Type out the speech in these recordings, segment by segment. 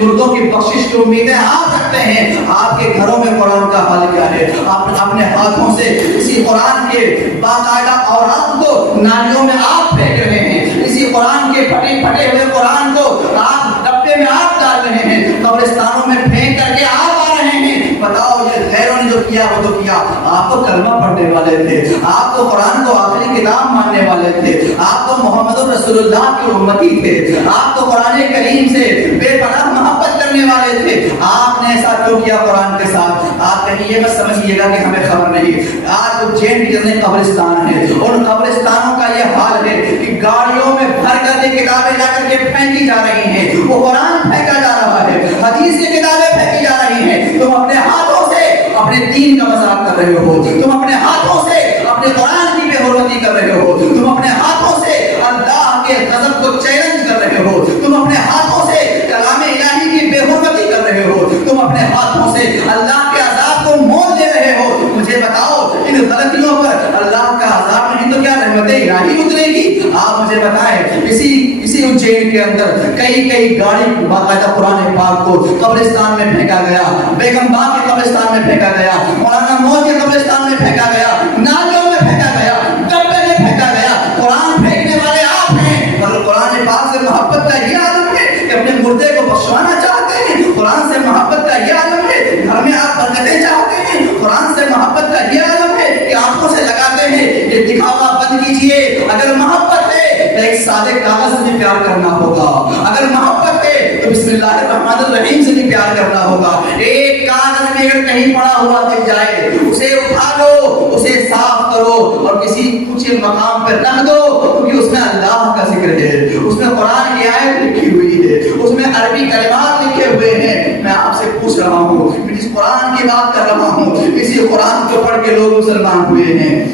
مردوں کی بخشش کی امیدیں آپ رکھتے ہیں. آپ کے گھروں میں قرآن کا حال کیا ہے؟ آپ اپنے ہاتھوں سے اسی قرآن کے باقاعدہ اورات کو نالیوں میں آپ پھینک رہے ہیں. اسی قرآن کے پھٹے ہوئے قرآن کو آپ ڈبے میں آپ ڈال رہے ہیں, قبرستانوں میں پھینک کر کے آپ آ رہے ہیں. بتاؤ یہ غیروں نے جو کیا وہ تو کیا. آپ تو کلمہ پڑھنے والے تھے, آپ تو قرآن کو آخری کتاب ماننے والے تھے, آپ تو محمد رسول اللہ کے امتی تھے, آپ تو قرآن کریم سے بے پناہ محبت کرنے والے تھے. آپ نے ایسا کیوں کیا قرآن کے ساتھ؟ آپ کہیں یہ مت سمجھیے گا کہ ہمیں خبر نہیں. آج جین کے جتنے قبرستان ہیں, ان قبرستانوں کا یہ حال ہے کہ گاڑیوں میں بھر کر یہ کتابیں جا کر کے پھینکی جا رہی ہیں. وہ قرآن پھینکا جا رہا ہے, حدیث کی کتابیں پھینکی جا رہی ہیں. تم اپنے ہاتھوں سے اپنے دین کا مذاق کر رہے ہو, تم اپنے ہاتھوں سے اپنے قرآن کی بے حرمتی کر رہے ہو, تم اپنے ہاتھوں سے اللہ کے غضب کو چیلنج کر رہے ہو, تم اپنے ہاتھوں سے کلام الہی کی بے حرمتی کر رہے ہو, تم اپنے ہاتھوں سے اللہ کے عذاب کو مول دے رہے ہو. مجھے بتاؤ ان غلطیوں پر اللہ کا عذاب نہیں تو کیا رحمت الہی اترے گی؟ آپ مجھے بتائیں. اسی اجین کے اندر کئی گاڑی باقاعدہ قرآن پاک کو قبرستان میں پھینکا گیا, بیگم باغ کے قبرستان میں پھینکا گیا, مولانا موت کے قبرستان میں پھینکا گیا, نالیوں میں پھینکا گیا, ڈبے میں پھینکا گیا. قرآن پھینکنے والے آپ ہیں, مگر قرآن پاک سے محبت کا یہ عالم ہے کہ اپنے مردے کو بخشوانا چاہتے ہیں. قرآن سے محبت کا یہ عالم ہے, گھر میں آپ برکتیں چاہتے ہیں. قرآن سے محبت کا یہ عالم ہے کہ آنکھوں سے لگاتے ہیں. یہ دکھاوا بند کیجئے. اگر محبت ہے تو ایک سادے کاغذ سے بھی پیار کرنا ہوگا. اگر محبت ہے تو بسم اللہ الرحمن الرحیم سے بھی پیار کرنا ہوگا. ایک کاغذ میں اگر کہیں پڑا ہوا دکھ جائے اسے اٹھا لو, اسے صاف کرو اور کسی کچھ مقام پر رکھ دو, کیونکہ اس میں اللہ کا ذکر ہے, اس میں قرآن کی آیت لکھی ہوئی ہے, اس میں عربی کلمات لکھے ہوئے ہیں. میں آپ سے پوچھ رہا ہوں, جس قرآن کی بات کر رہا ہوں, اسی قرآن کو پڑھ کے لوگ مسلمان ہوئے ہیں,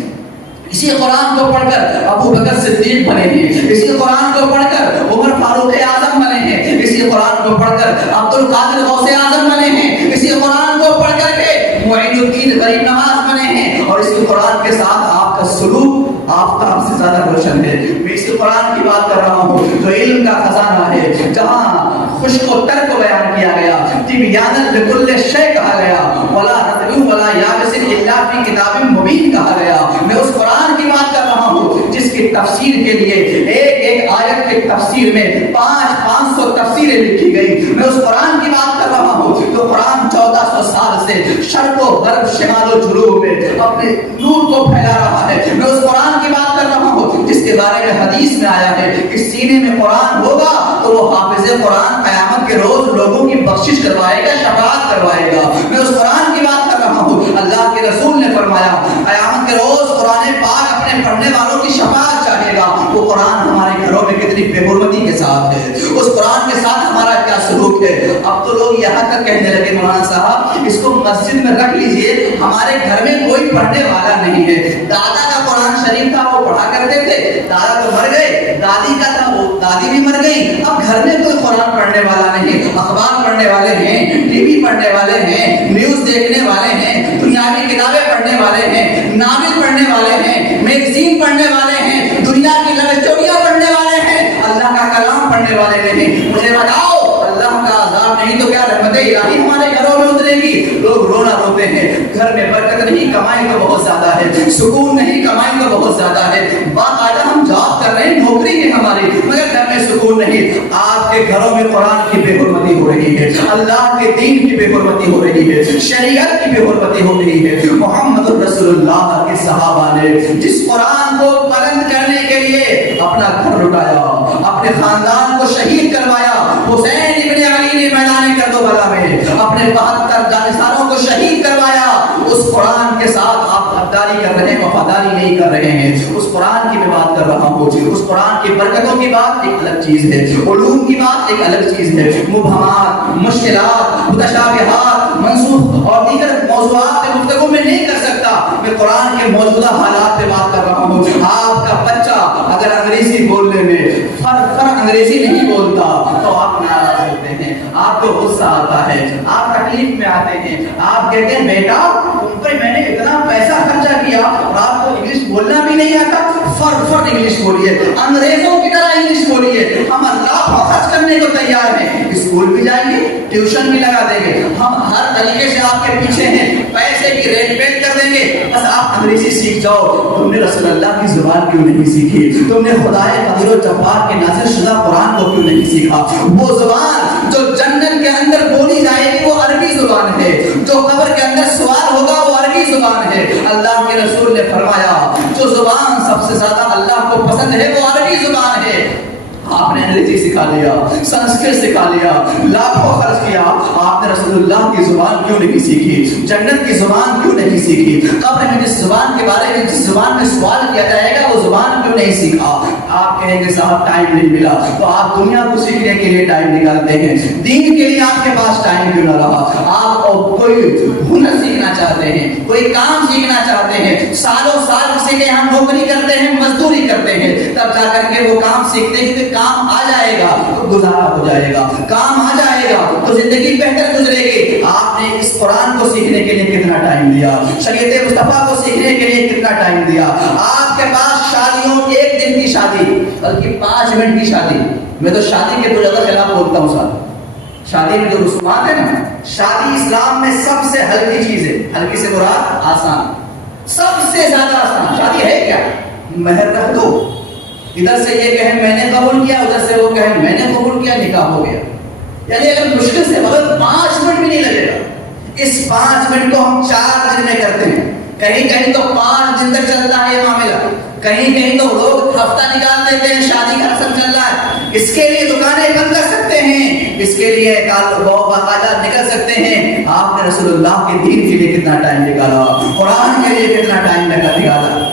اسی قرآن کو پڑھ کر ابو بکر صدیق بنے ہیں, اسی قرآن کو پڑھ کر عمر فاروق اعظم بنے ہیں, اسی قرآن کو پڑھ کر عبد القادر غوث اعظم بنے ہیں, اسی قرآن کو پڑھ کر کے معین الدین غریب نواز بنے ہیں. اور اسی قرآن کے ساتھ آپ کا سلوک آفتاب سے زیادہ روشن ہے. میں اسی قرآن کی بات کر رہا ہوں جو علم کا خزانہ ہے, جہاں خشک و تر کو بیان کیا گیا, تبیانا لکل شیء کہا گیا, ولا رطب ولا یابس الا فی کتاب مبین کہا گیا. میں اس قرآن کی بات کر رہا ہوں جس کی تفسیر کے لیے ایک آیت کی تفسیر میں 500 تفسیریں لکھی گئی. میں اس قرآن کی بات کر رہا ہوں تو قرآن 1400 سال سے شرق و غرب شمال و جنوب میں اپنے نور کو پھیلا رہا ہے. میں اس قرآن کی بات کر رہا ہوں جس کے بارے میں حدیث میں آیا ہے کہ سینے میں قرآن ہوگا تو وہ حافظ قرآن قیامت کے روز لوگوں کی بخشش کروائے گا, شفاعت کروائے گا. میں اس قرآن کی بات کر رہا ہوں, اللہ کے رسول نے فرمایا قیامت کے روز قرآن پاک اپنے پڑھنے والوں کی شفاعت چاہے گا. وہ قرآن ہمارے گھروں میں کتنی بے حرمتی کے ساتھ ہے, اس قرآن کے ساتھ ہمارا کیا سلوک ہے. اب تو لوگ یہاں تک کہنے لگے مولانا صاحب اس کو مسجد میں رکھ لیجئے, ہمارے گھر میں کوئی پڑھنے والا نہیں ہے. دادا کا قرآن شریف تھا وہ پڑھا کرتے تھے, دادا تو مر گئے, دادی کا تھا وہ دادی بھی مر گئی, اب گھر میں کوئی قرآن پڑھنے والا نہیں. اخبار پڑھنے والے ہیں, ٹی وی پڑھنے والے ہیں, نیوز دیکھنے والے ہیں, دنیاوی کتابیں پڑھنے والے ہیں, ناول پڑھنے والے ہیں, میگزین پڑھنے والے ہیں, دنیا کی لو اسٹوریاں پڑھنے والے ہیں, اللہ کا کلام پڑھنے والے نہیں. مجھے بتاؤ اللہ کا عذاب نہیں تو کیا رحمت الہی ہمارے گھروں میں اترے گی؟ لوگ رونا روتے ہیں, گھر میں برکت نہیں, کمائی تو بہت زیادہ ہے, سکون نہیں, کمائی تو بہت زیادہ ہے, باقاعدہ ہم جاب کر رہے ہیں, نوکری ہے ہماری, مگر گھر میں سکون نہیں. آپ کے گھروں میں قرآن کی بے حرمتی ہو رہی ہے, اللہ کے دین کی بے حرمتی ہو رہی ہے, شریعت کی بے حرمتی ہو رہی ہے. محمد رسول اللہ کے صحابہ نے جس قرآن کو بلند کرنے کے لیے اپنا گھر لٹایا, اپنے خاندان کو شہید کروایا, حسین ابن علی نے میدان کربلا میں اپنے 72 جانشینوں کو شہید کروایا, اس قرآن کے ساتھ آپ غداری کر رہے ہیں, وفاداری نہیں کر رہے ہیں. اس قرآن کی میں بات کر رہا ہوں, اس قرآن کی برکتوں کی بات ایک الگ چیز ہے, علوم کی بات ایک الگ چیز ہے. مبہمات, مشکلات, متشابہات, منسوخ اور دیگر موضوعات پہ گفتگو میں نہیں کر سکتا. میں قرآن کے موجودہ حالات پہ بات کر رہا ہوں. آپ کا بچہ اگر انگریزی بولنے میں فر انگریزی نہیں بولتا تو آپ ناراض ہوتے ہیں, آپ کو غصہ آتا ہے, آپ تکلیف میں آتے ہیں, آپ کہتے ہیں بیٹا تم پر میں نے اتنا پیسہ خرچہ کیا اور آپ کو انگلش بولنا بھی نہیں آتا, فر انگلش بولیے, انگریزوں کی طرح انگلش بولیے. ہم اللہ کو خرچ کرنے کو تیار ہیں, اسکول بھی جائیں گے, ٹیوشن بھی لگا دیں گے, ہم ہر طریقے سے آپ کے پیچھے ہیں, پیسے کی رینٹ پے کر دیں گے, بس آپ انگریزی سیکھ جاؤ. تم نے رسول اللہ کی زبان کیوں نہیں سیکھی؟ تم نے خدائے قدیر و جبار کے نازل شدہ قرآن کو کیوں نہیں سیکھا؟ وہ زبان جو جنت کے اندر بولی جائے گی وہ عربی زبان ہے, جو قبر کے اندر سوال ہوگا وہ عربی زبان ہے. اللہ کے رسول نے فرمایا جو زبان سب سے زیادہ اللہ کو پسند ہے وہ عربی زبان ہے. آپ نے انگریزی سکھا لیا, سنسکرت سکھا لیا, لاکھوں خرچ کیا, آپ نے رسول اللہ کی زبان کیوں نہیں سیکھی؟ جنت کی زبان کیوں نہیں سیکھی؟ قبر میں جس زبان کے بارے میں جس زبان میں سوال کیا جائے گا وہ زبان کیوں نہیں سیکھا؟ آپ کہیں گے صاحب ٹائم نہیں ملا, تو آپ دنیا کو سیکھنے کے لیے ٹائم نکالتے ہیں, دین کے لیے آپ کے پاس ٹائم کیوں نہ رہا؟ آپ کوئی ہنر سیکھنا چاہتے ہیں, کوئی کام سیکھنا چاہتے ہیں, سالوں سال کسی کے یہاں نوکری کرتے ہیں, مزدوری کرتے ہیں, تب جا کر کے وہ کام سیکھتے ہیں کہ کام آ جائے گا تو گزارا ہو جائے گا, کام آ جائے گا تو زندگی بہتر گزرے گی. آپ نے اس قرآن کو سیکھنے کے لیے کتنا ٹائم دیا؟ شریعت مصطفیٰ کو سیکھنے کے لیے کتنا ٹائم دیا؟ آپ کے پاس شادیوں, ایک دن کی شادی بلکہ 5 منٹ کی شادی, میں تو شادی کے تو زیادہ خلاف بولتا ہوں صاحب. شادی میں جو رسومات ہے نا, شادی اسلام میں سب سے ہلکی چیز ہے. ہلکی سے مراد آسان, سب سے زیادہ آسان. شادی ہے کیا؟ مہر رکھ دو, ادھر سے یہ کہیں میں نے قبول کیا, ادھر سے وہ کہیں میں نے قبول کیا, نکاح ہو گیا. یعنی اگر مشکل سے مگر 5 منٹ بھی نہیں لگے گا. اس 5 منٹ کو ہم 4 دن میں کرتے ہیں, کہیں کہیں تو 5 دن تک چلتا ہے یہ معاملہ, کہیں کہیں تو لوگ ہفتہ نکال دیتے ہیں, شادی کا رسم چل رہا ہے. اس کے لیے دکانیں بند کر سکتے ہیں, اس کے لیے باقاعدہ نکل سکتے ہیں. آپ نے رسول اللہ کے دین کے لیے کتنا ٹائم نکالا, قرآن کے لیے کتنا ٹائم نکالا,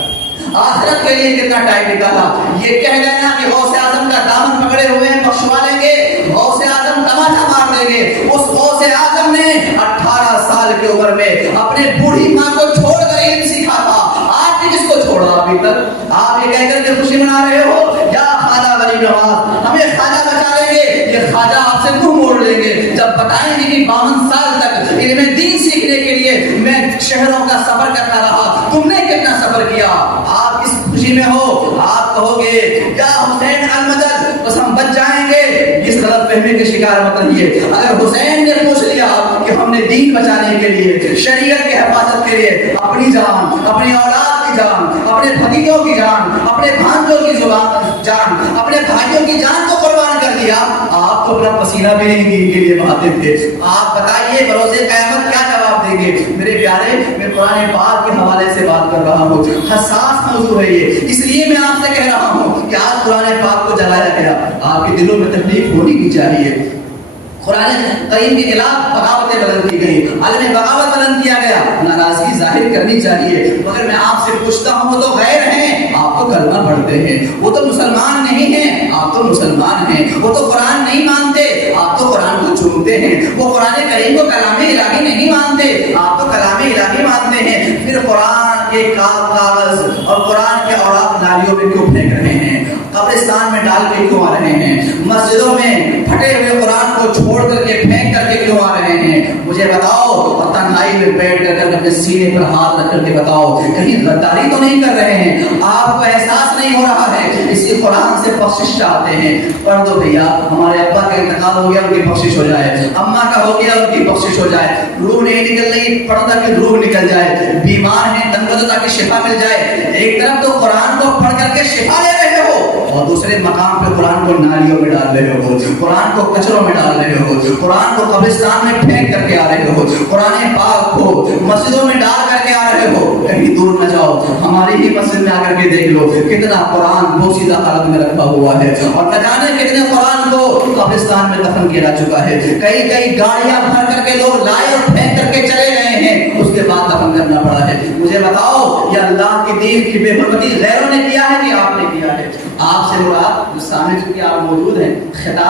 آخرت کے لیے کتنا ٹائم نکالا. یہ کہہ دینا کہ غوث اعظم کا دامن پکڑے ہوئے ہیں بخشوا لیں گے, غوث اعظم تماچا مار دیں گے. اس غوث اعظم نے 18 سال کی عمر میں اپنے بوڑھی ماں کو چھوڑ کر علم سیکھا تھا. آپ نے کس کو چھوڑا ابھی تک؟ آپ یہ کہہ کر کے خوشی منا رہے ہو یا خواجہ غریب نواز ہمیں خواجہ بچا لیں گے, یہ خواجہ آپ سے منہ موڑ لیں گے جب بتائیں گے کہ 52 سال تک علم دین سیکھنے کے لیے میں شہروں کا سفر کرتا رہا, تم نے کتنا سفر کیا؟ آپ اس خوشی میں ہو, آپ کہو گے یا حسین المدد, بس ہم بچ جائیں گے. اس غلط فہمی کے شکار مت رہیے. اگر حسین نے پوچھ لیا کہ ہم نے دین بچانے کے لیے, شریعت کے حفاظت کے لیے اپنی جان, اپنی اولاد کی جان, اپنے بھتیجوں کی جان, اپنے بھانجوں کی جان, اپنے بھائیوں کی جان کو قربان کر دیا, آپ تو اپنا پسینہ بھی نہیں دین کے لیے بہاتے تھے. آپ بتائیے بروز قیامت کیا جواب دیں گے؟ میرے پیارے, میں قرآن پاک کے حوالے سے بات کر رہا ہوں, حساس موضوع ہے یہ, اس لیے میں آپ سے کہہ رہا ہوں کہ آج قرآن پاک کو جلایا گیا, آپ کے دلوں میں تکلیف ہونی بھی چاہیے. قرآن کریم کے خلاف بغاوتیں بلند کی گئی, عالم بغاوت بلند کیا گیا, ناراضگی ظاہر کرنی چاہیے. مگر میں آپ سے پوچھتا ہوں, وہ تو غیر ہیں, آپ تو کلمہ پڑھتے ہیں. وہ تو مسلمان نہیں ہیں, آپ تو مسلمان ہیں. وہ تو قرآن نہیں مانتے, آپ تو قرآن کو چومتے ہیں. وہ قرآن کریم کو کلام الہی نہیں مانتے, آپ تو کلام الہی مانتے ہیں. پھر قرآن کے کاغذ اور قرآن کے اوراق نالیوں میں کیوں پھینک رہے ہیں, قبرستان میں ڈال کے کیوں آ رہے ہیں, مسجدوں میں پھٹے ہوئے قرآن کو چھوڑ کر کے پھینک کر کے کیوں آ رہے ہیں؟ مجھے بتاؤ, اور تنہائی میں بیٹھ کر اپنے سینے پر ہاتھ رکھ کر کے بتاؤ, کہیں غداری تو نہیں کر رہے ہیں؟ آپ کو احساس نہیں ہو رہا ہے؟ اسی قرآن سے بخشش چاہتے ہیں. پڑھ دو بھیا, ہمارے ابا کا انتقال ہو گیا, ان کی بخشش ہو جائے, اماں کا ہو گیا, ان کی بخشش ہو جائے, روح نہیں نکل رہی, پڑھ تاکہ روح نکل جائے, بیمار ہیں تنگ تاکہ شفا مل جائے. ایک طرف تو قرآن کو پڑھ کر کے شفا لے رہے ہو, اور دوسرے مقام پہ قرآن کو نالیوں میں ڈال رہے ہو, قرآن کو کچروں میں ڈال رہے ہو, قرآن کو قبرستان میں پھینک کر کے آ رہے ہو, قرآن پاک کو مسجدوں میں ڈال کر کے آ رہے ہو. کہیں دور نہ جاؤ, ہماری ہی مسجد میں آ کر کے دیکھ لو کتنا قرآن بوسیدہ حالت میں رکھا ہوا ہے, اور نہ جانے کتنے قرآن کو قبرستان میں دفن کیا جا چکا ہے. کئی کئی گاڑیاں بھر کر کے لوگ لائے اور پھینک کر کے چلے گئے ہیں, اس کے بعد دفن کرنا پڑا ہے. مجھے بتاؤ, یہ اللہ کی دین کی بے حرمتی غیروں نے کیا ہے کہ آپ نے کیا ہے؟ آپ سے مراد جو سامنے چونکہ آپ موجود ہیں, خطاب